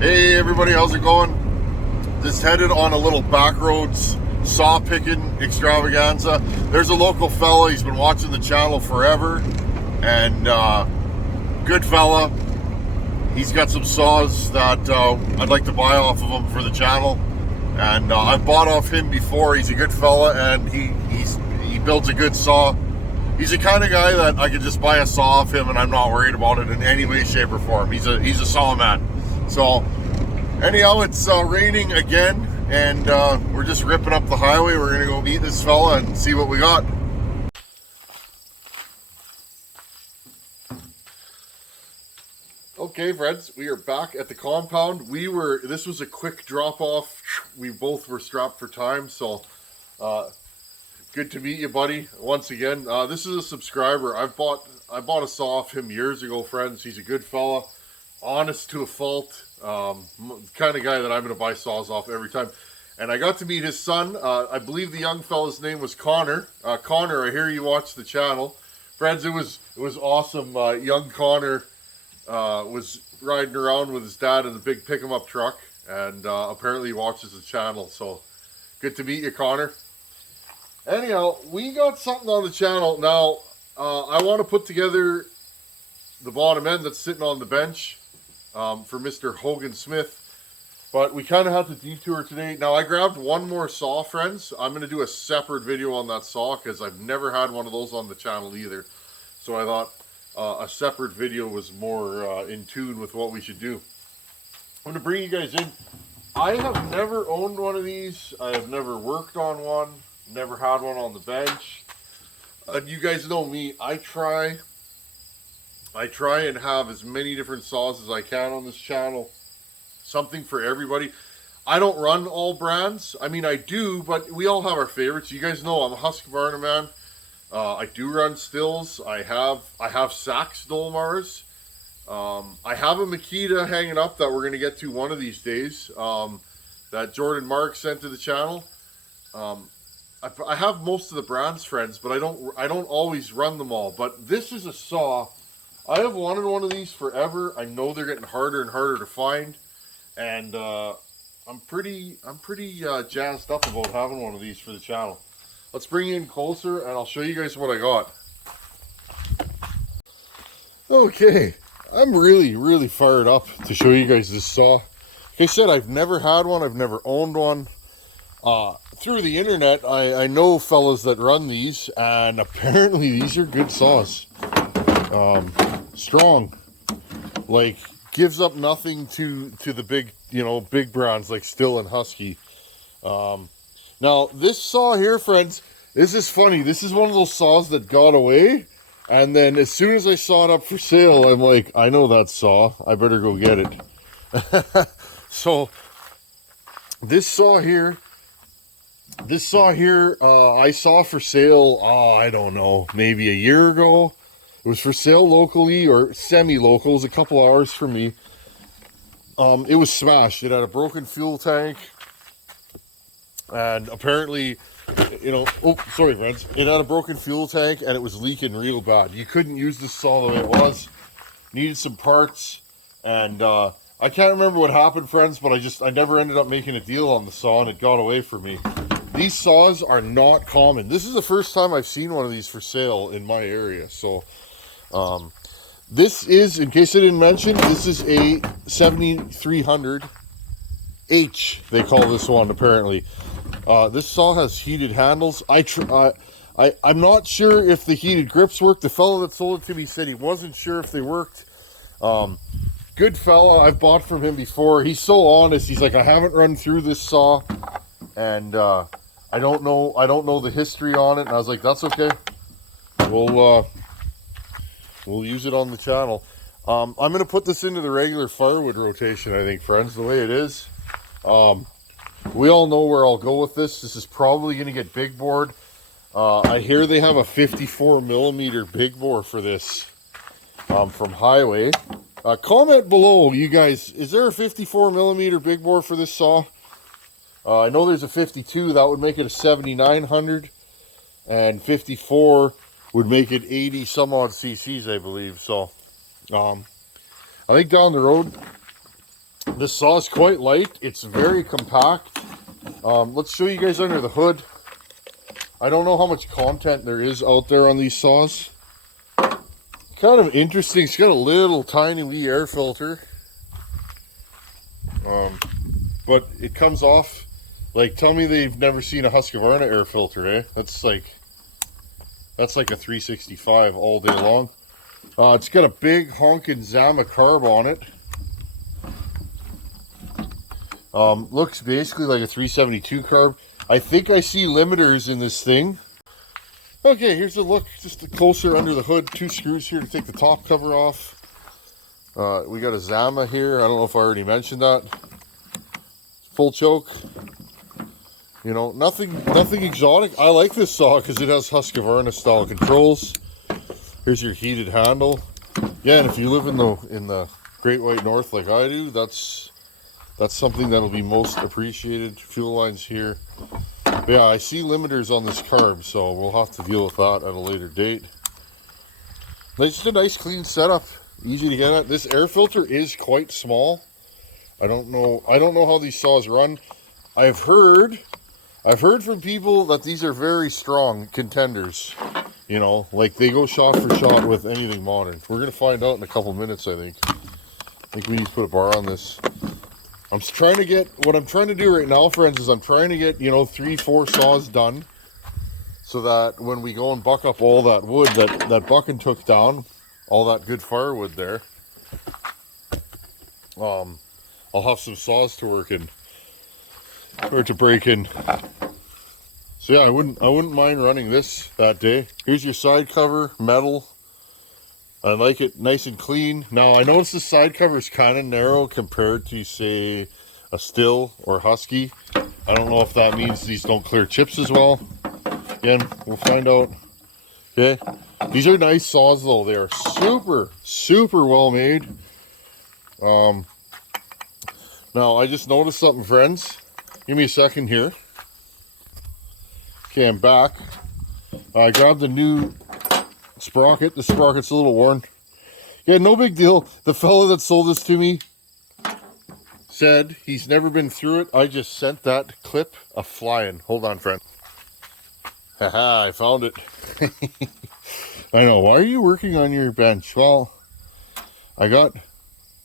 Hey everybody, how's it going? Just headed on a little backroads saw picking extravaganza. There's a local fella, he's been watching the channel forever, and good fella. He's got some saws that I'd like to buy off of him for the channel, and I've bought off him before. He's a good fella, and he builds a good saw. He's the kind of guy that I could just buy a saw off him and I'm not worried about it in any way, shape, or form. He's a saw man. So anyhow, it's raining again, and we're just ripping up the highway. We're gonna go meet this fella and see what we got. Okay, friends, we are back at the compound. This was a quick drop off. We both were strapped for time, so good to meet you, buddy. Once again, this is a subscriber. I bought a saw off him years ago, friends. He's a good fella, honest to a fault. Kind of guy that I'm going to buy saws off every time. And I got to meet his son. I believe the young fella's name was Connor. Connor, I hear you watch the channel. Friends, it was awesome. Young Connor was riding around with his dad in the big pick-em-up truck, and apparently he watches the channel. So good to meet you, Connor. Anyhow, we got something on the channel. Now, I want to put together the bottom end that's sitting on the bench for Mr. Hogan Smith, but we kind of had to detour today. Now, I grabbed one more saw, friends. I'm going to do a separate video on that saw because I've never had one of those on the channel either. So I thought a separate video was more in tune with what we should do. I'm going to bring you guys in. I have never owned one of these. I have never worked on one. Never had one on the bench. You guys know me. I try and have as many different saws as I can on this channel. Something for everybody. I don't run all brands. I mean, I do, but we all have our favorites. You guys know I'm a Husqvarna man. I do run Stills. I have Sachs Dolmars. I have a Makita hanging up that we're going to get to one of these days. That Jordan Mark sent to the channel. I have most of the brands, friends, but I don't always run them all. But this is a saw. I have wanted one of these forever. I know they're getting harder and harder to find, and I'm pretty jazzed up about having one of these for the channel. Let's bring you in closer, and I'll show you guys what I got. Okay, I'm really fired up to show you guys this saw. Like I said, I've never had one. I've never owned one. Through the internet, I know fellas that run these, and apparently these are good saws. Strong, like gives up nothing to the big brands like Still and Husky. Now this saw here, friends, this is funny. This is one of those saws that got away, and then as soon as I saw it up for sale, I'm like, I know that saw. I better go get it. So this saw here, I saw for sale, I don't know, maybe a year ago. It was for sale locally or semi-local. It was a couple hours from me. It was smashed. It had a broken fuel tank. And apparently, oh, sorry, friends. It had a broken fuel tank and it was leaking real bad. You couldn't use this saw the way it was. Needed some parts. And I can't remember what happened, friends, but I never ended up making a deal on the saw and it got away from me. These saws are not common. This is the first time I've seen one of these for sale in my area. So this is, in case I didn't mention, this is a 7300H, they call this one apparently. This saw has heated handles. I'm not sure if the heated grips work. The fellow that sold it to me said he wasn't sure if they worked. Good fella, I've bought from him before. He's so honest. He's like, I haven't run through this saw, and I don't know the history on it. And I was like, that's okay. We'll use it on the channel. I'm going to put this into the regular firewood rotation, I think, friends, the way it is. We all know where I'll go with this. This is probably going to get big bored. I hear they have a 54 millimeter big bore for this from Highway. Comment below, you guys, is there a 54 millimeter big bore for this saw? I know there's a 52, that would make it a 7900, and 54 would make it 80 some odd cc's, I believe. So I think down the road This saw is quite light. It's very compact. Let's show you guys under the hood. I don't know how much content there is out there on these saws. Kind of interesting. It's got a little tiny wee air filter. But it comes off, like, tell me they've never seen a Husqvarna air filter, eh? That's like a 365 all day long. It's got a big honkin' Zama carb on it. Looks basically like a 372 carb. I think I see limiters in this thing. Okay, here's a look just closer under the hood. 2 screws here to take the top cover off. We got a Zama here. I don't know if I already mentioned that. Full choke. You know, nothing exotic. I like this saw because it has Husqvarna style controls. Here's your heated handle. Yeah, and if you live in the Great White North like I do, that's something that'll be most appreciated. Fuel lines here. But yeah, I see limiters on this carb, so we'll have to deal with that at a later date. Just a nice clean setup, easy to get at. This air filter is quite small. I don't know how these saws run. I've heard from people that these are very strong contenders. You know, like they go shot for shot with anything modern. We're gonna find out in a couple minutes, I think. I think we need to put a bar on this. What I'm trying to do right now, friends, is I'm trying to get, 3-4 saws done so that when we go and buck up all that wood that Buckin took down, all that good firewood there, I'll have some saws to work in, or to break in. So yeah, I wouldn't mind running this that day. Here's your side cover, metal. I like it nice and clean. Now, I notice the side cover is kind of narrow compared to, say, a Still or Husky. I don't know if that means these don't clear chips as well. Again, we'll find out. Okay. These are nice saws, though. They are super, super well made. Now, I just noticed something, friends. Give me a second here. Okay, I'm back. I grabbed the new sprocket. The sprocket's a little worn. Yeah, no big deal. The fella that sold this to me said he's never been through it. I just sent that clip a flying. Hold on, friend. Haha, I found it. I know. Why are you working on your bench? Well, I got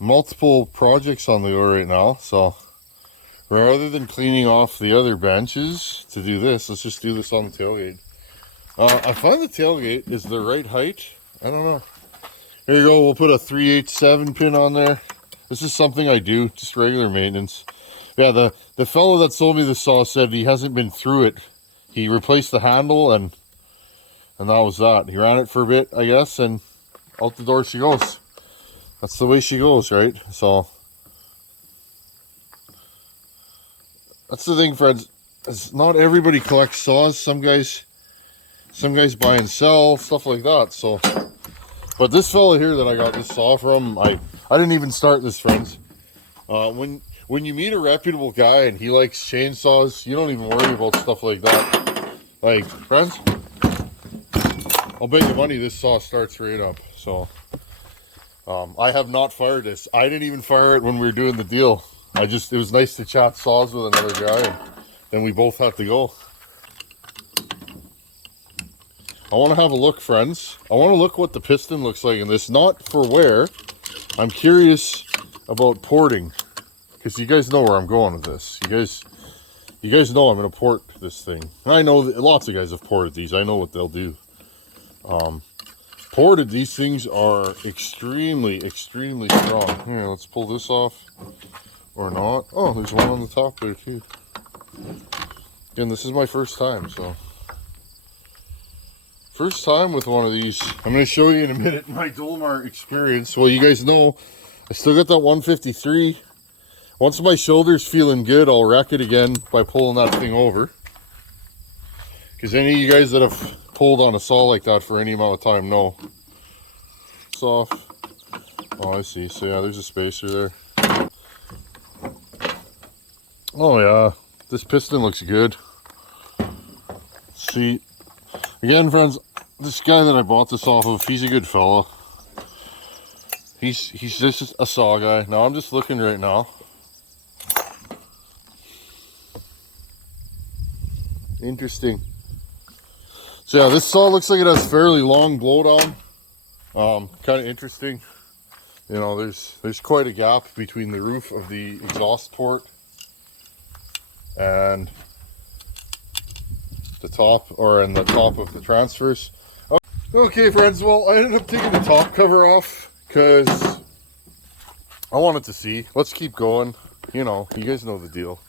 multiple projects on the go right now, so rather than cleaning off the other benches to do this, let's just do this on the tailgate. I find the tailgate is the right height. I don't know. Here you go. We'll put a 3/8/7 pin on there. This is something I do, just regular maintenance. Yeah, the fellow that sold me the saw said he hasn't been through it. He replaced the handle and that was that. He ran it for a bit, I guess, and out the door she goes. That's the way she goes, right? So that's the thing, friends. It's not everybody collects saws. Some guys buy and sell, stuff like that. So, but this fella here that I got this saw from, I didn't even start this, friends. When you meet a reputable guy and he likes chainsaws, you don't even worry about stuff like that. Like, friends, I'll bet you money this saw starts right up. So, I have not fired this. I didn't even fire it when we were doing the deal. It was nice to chat saws with another guy, and then we both had to go. I want to have a look, friends. I want to look what the piston looks like in this. Not for wear. I'm curious about porting, because you guys know where I'm going with this. You guys know I'm going to port this thing. And I know that lots of guys have ported these. I know what they'll do. Ported, these things are extremely, extremely strong. Here, let's pull this off. Or not. Oh, there's one on the top there too. Again, this is my first time, so. First time with one of these. I'm going to show you in a minute my Dolmar experience. Well, you guys know I still got that 153. Once my shoulder's feeling good, I'll wreck it again by pulling that thing over. Because any of you guys that have pulled on a saw like that for any amount of time know. It's off. Oh, I see. So yeah, there's a spacer there. Oh yeah, this piston looks good. See. Again, friends, this guy that I bought this off of, he's a good fella. He's just a saw guy. Now I'm just looking right now. Interesting. So yeah, this saw looks like it has fairly long blowdown. Kind of interesting. You know, there's quite a gap between the roof of the exhaust port and the top, and the top of the transfers. Okay, friends, well, I ended up taking the top cover off because I wanted to see. Let's keep going. You know, you guys know the deal.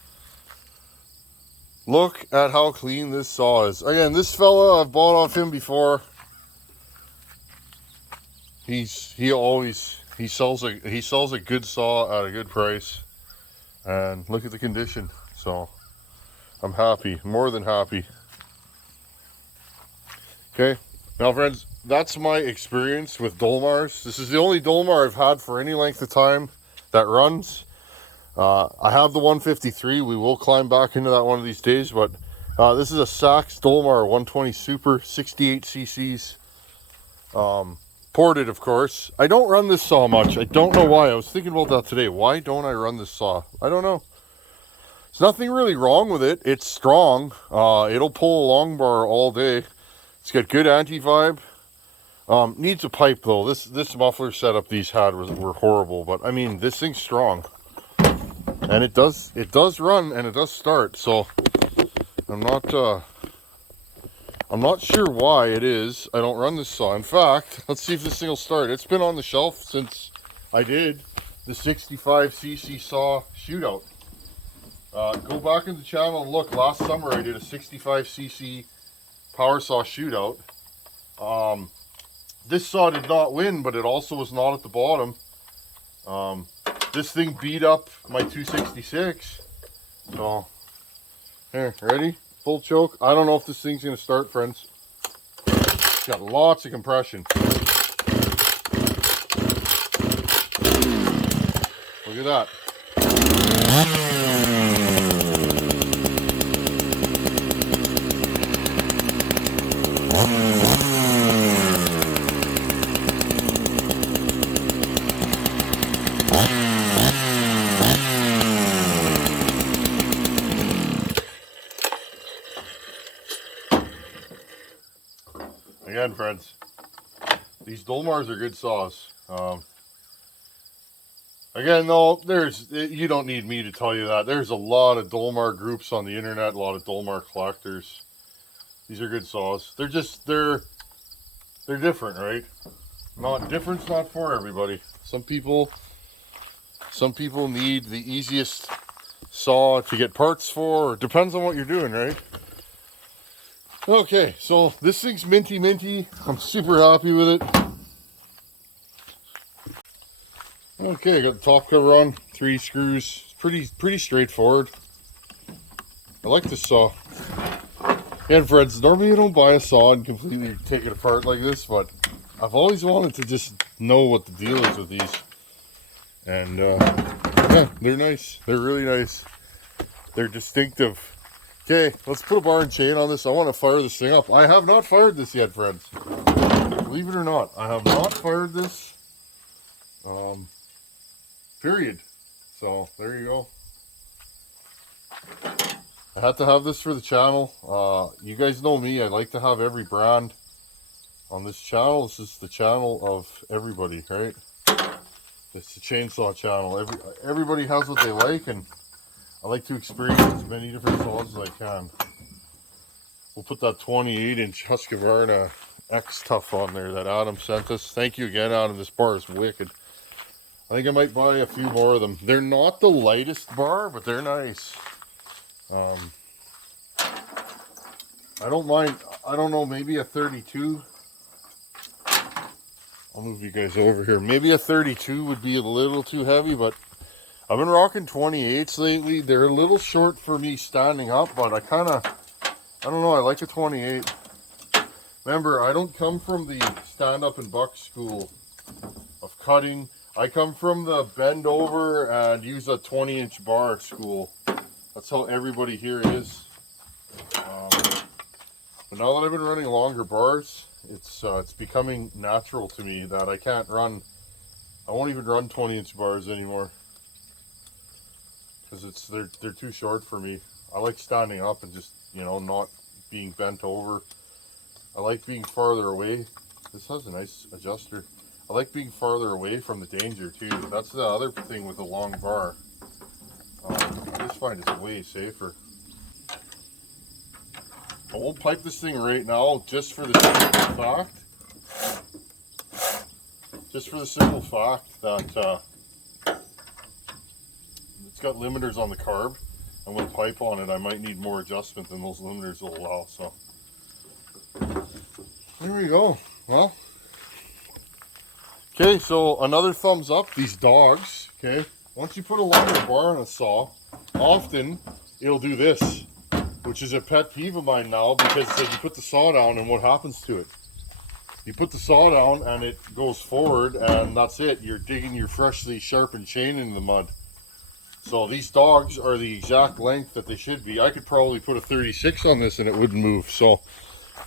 Look at how clean this saw is. Again, this fella, I've bought off him before. He sells a good saw at a good price. And look at the condition. So I'm happy, more than happy. Okay, now friends, that's my experience with Dolmars. This is the only Dolmar I've had for any length of time that runs. I have the 153. We will climb back into that one of these days, but this is a Sachs Dolmar 120 Super, 68 cc's. Ported, of course. I don't run this saw much. I don't know why. I was thinking about that today. Why don't I run this saw? I don't know. There's nothing really wrong with it. It's strong. It'll pull a long bar all day. It's got good anti-vibe. Needs a pipe though. This muffler setup these had were horrible, but I mean, this thing's strong. And it does run and it does start, so I'm not sure why it is I don't run this saw. In fact, let's see if this thing will start. It's been on the shelf since I did the 65cc saw shootout. Go back in the channel and look. Last summer I did a 65cc power saw shootout. This saw did not win, but it also was not at the bottom. This thing beat up my 266. So, here, ready? Full choke. I don't know if this thing's going to start, friends. It's got lots of compression. Look at that. Again, friends, these Dolmars are good saws. Again, though, you don't need me to tell you that. There's a lot of Dolmar groups on the internet, a lot of Dolmar collectors. These are good saws. They're different, right? Different's not for everybody. Some people need the easiest saw to get parts for. It depends on what you're doing, right? Okay, so this thing's minty. I'm super happy with it. Okay, got the top cover on, 3 screws. Pretty straightforward. I like this saw. And friends, normally I don't buy a saw and completely take it apart like this, but I've always wanted to just know what the deal is with these. And yeah, they're nice. They're really nice. They're distinctive. Okay, let's put a bar and chain on this. I want to fire this thing up. I have not fired this yet, friends. Believe it or not, I have not fired this. Period. So, there you go. I had to have this for the channel. You guys know me. I like to have every brand on this channel. This is the channel of everybody, right? It's the chainsaw channel. Everybody has what they like, and I like to experience as many different saws as I can. We'll put that 28-inch Husqvarna X Tough on there that Adam sent us. Thank you again, Adam. This bar is wicked. I think I might buy a few more of them. They're not the lightest bar, but they're nice. I don't mind. I don't know, maybe a 32. I'll move you guys over here. Maybe a 32 would be a little too heavy, but I've been rocking 28s lately. They're a little short for me standing up, but I don't know, I like a 28. Remember, I don't come from the stand up and buck school of cutting. I come from the bend over and use a 20-inch bar school. That's how everybody here is. But now that I've been running longer bars, it's becoming natural to me that I won't even run 20-inch bars anymore. Because they're too short for me. I like standing up and just, you know, not being bent over. I like being farther away. This has a nice adjuster. I like being farther away from the danger too. That's the other thing with a long bar. I just find it's way safer. I won't pipe this thing right now just for the simple fact. Just for the simple fact that it's got limiters on the carb, and with pipe on it I might need more adjustment than those limiters will allow. So there we go. Well, okay, so another thumbs up. These dogs, okay, once you put a longer bar on a saw, often it'll do this, which is a pet peeve of mine now, because it says you put the saw down and what happens to it? You put the saw down and it goes forward, and that's it. You're digging your freshly sharpened chain into the mud. So these dogs are the exact length that they should be. I could probably put a 36 on this and it wouldn't move. So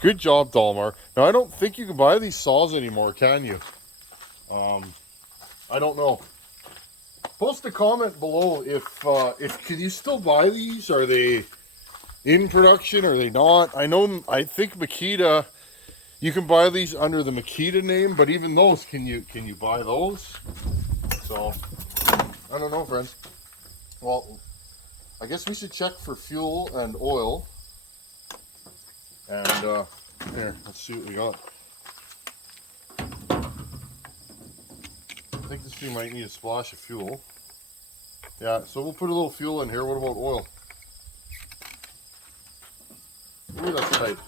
good job, Dolmar. Now I don't think you can buy these saws anymore, can you? I don't know. Post a comment below if can you still buy these? Are they in production? Are they not? I think Makita, you can buy these under the Makita name, but even those, can you buy those? So I don't know, friends. Well, I guess we should check for fuel and oil. And here, let's see what we got. I think this thing might need a splash of fuel. Yeah, so we'll put a little fuel in here. What about oil? Ooh, that's tight.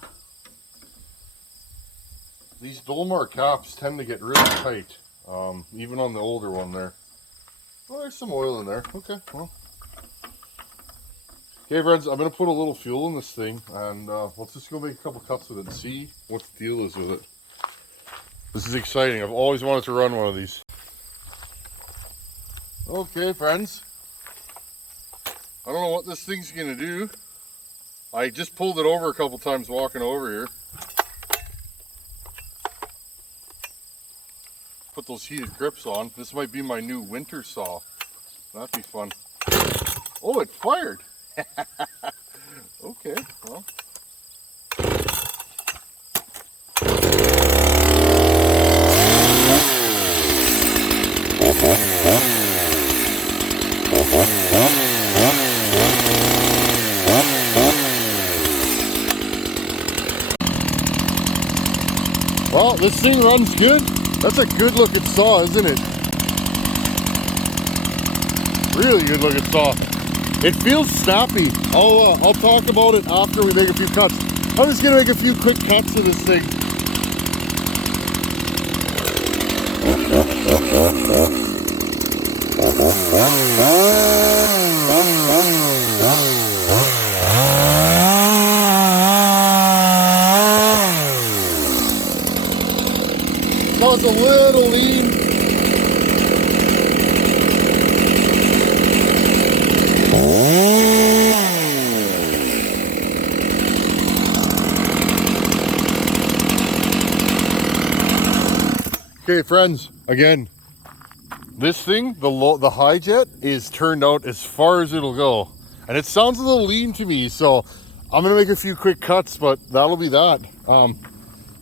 These Dolmar caps tend to get really tight, even on the older one there. Oh, there's some oil in there. Okay, well. Okay, friends, I'm going to put a little fuel in this thing, and let's just go make a couple cuts with it and see what the deal is with it. This is exciting. I've always wanted to run one of these. Okay, friends. I don't know what this thing's going to do. I just pulled it over a couple times walking over here. Put those heated grips on. This might be my new winter saw. That'd be fun. Oh, it fired. Okay, well. Well, this thing runs good. That's a good looking saw, isn't it? Really good looking saw. It feels snappy. I'll talk about it after we make a few cuts. I'm just gonna make a few quick cuts of this thing. So it's a little lean. Okay, friends, again, this thing, the high jet, is turned out as far as it'll go. And it sounds a little lean to me, so I'm gonna make a few quick cuts, but that'll be that.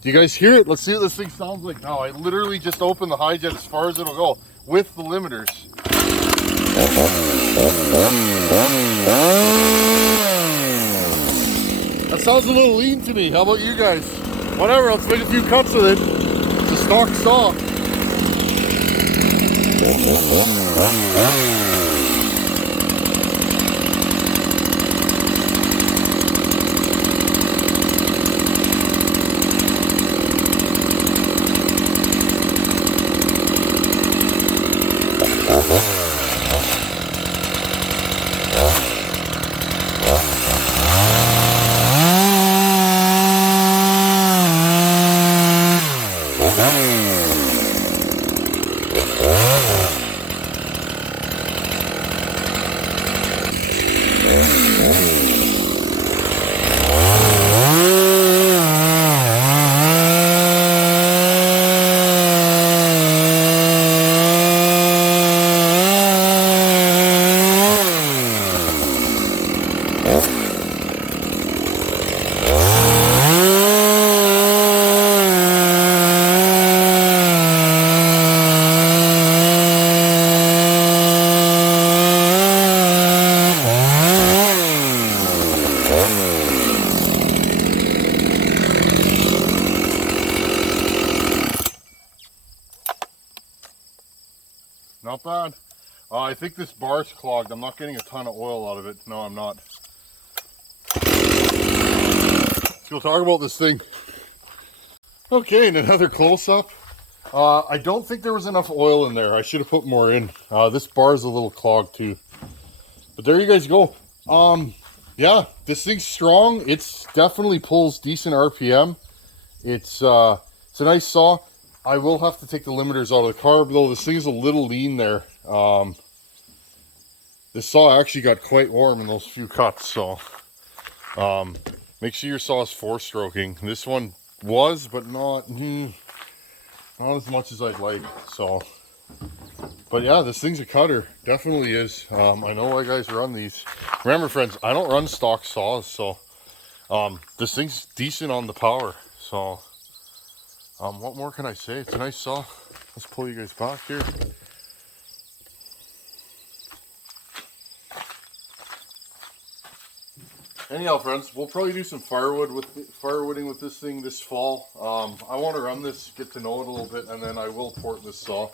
Do you guys hear it? Let's see what this thing sounds like now. I literally just opened the high jet as far as it'll go with the limiters. That sounds a little lean to me. How about you guys? Whatever, let's make a few cuts with it. It's a stock saw. bad. I think this bar's clogged. I'm not getting a ton of oil out of it. No, I'm not. Let's go talk about this thing. Okay, and another close-up. I don't think there was enough oil in there. I should have put more in. This bar is a little clogged too. But there you guys go. Yeah, this thing's strong. It's definitely pulls decent RPM. It's a nice saw. I will have to take the limiters out of the carb though. This thing is a little lean there. This saw actually got quite warm in those few cuts, so make sure your saw is 4-stroking. This one was, but not as much as I'd like. So, but yeah, this thing's a cutter. Definitely is. I know why guys run these. Remember, friends, I don't run stock saws, so this thing's decent on the power. So, what more can I say? It's a nice saw. Let's pull you guys back here. Anyhow, friends, we'll probably do some firewooding with this thing this fall. I want to run this, get to know it a little bit, and then I will port this saw.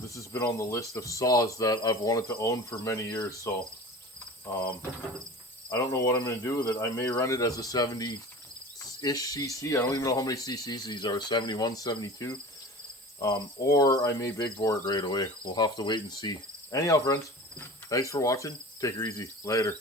This has been on the list of saws that I've wanted to own for many years, so I don't know what I'm going to do with it. I may run it as a 70-ish cc. I don't even know how many cc's these are, 71, 72. Or I may big bore it right away. We'll have to wait and see. Anyhow, friends, thanks for watching. Take her easy. Later.